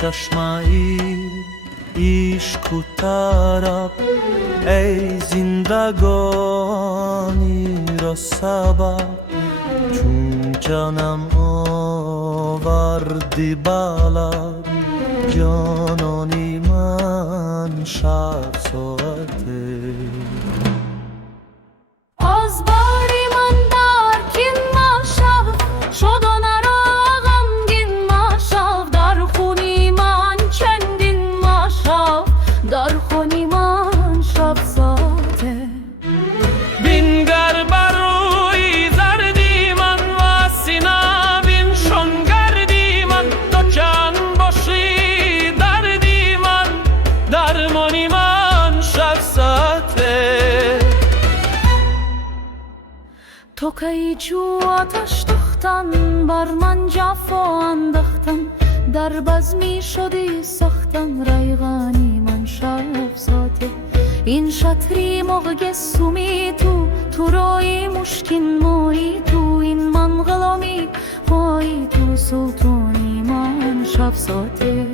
چشمه عشق و طرب ای زندگانی را سبب چون جانم آوردی بلد جانانی من شب ساعته از باری من در کین مشو شادان را غمگین مشو در خونی من چندین مشو در خونی من شب ساعته بنگر بر روی زردی من و سینه بنشین گردی من تو چند باشی دردی من درمانی من شب ساعته تو کی جو آتش تاختن بر من جفا انداختن در بزمی شدی ساختن ریحانی من شب ساعته این شطری موقع گیسوی تو روی مشکین موی تو این من غلامی پای تو سلطانی من شب ساعته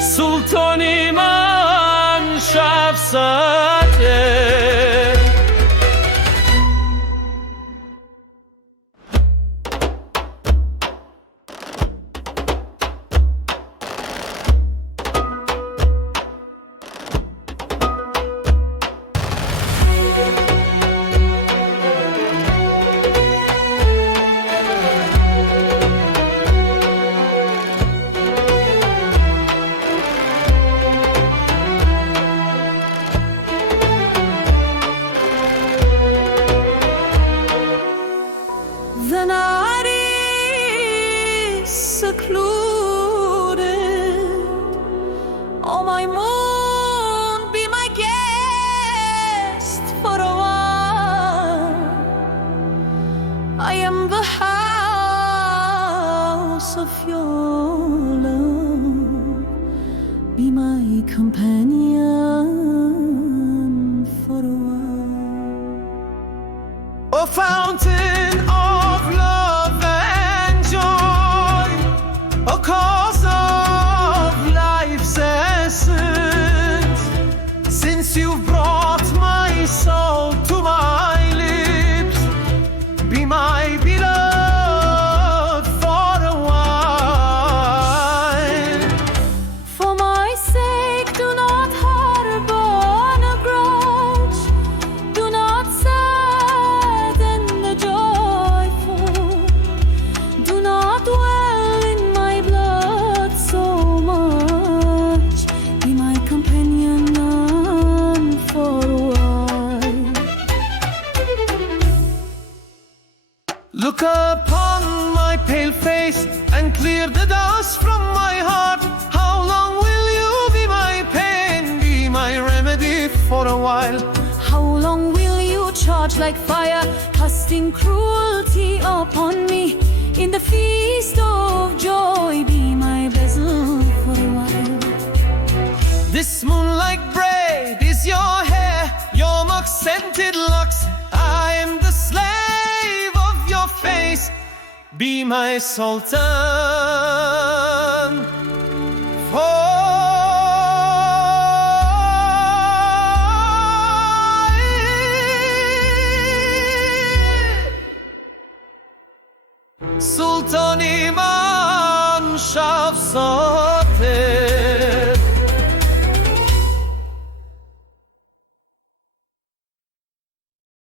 سلطانی من شب ساعته Fountain of love and joy, a cause of life's essence. Since you've brought my soul to my lips, be my beloved for a while. For my sake, do not harbor a grudge, do not sadden the joyful, do not dwell in my blood so much. Be my companion for a while. Look upon my pale face and clear the dust from my heart. How long will you be my pain, be my remedy for a while? How long will you charge like fire, casting cruelty upon me? In the feast of joy, be my bezel for a while. This moonlight braid is your hair, your musk-scented locks. I am the slave of your face, be my sultan. Sultani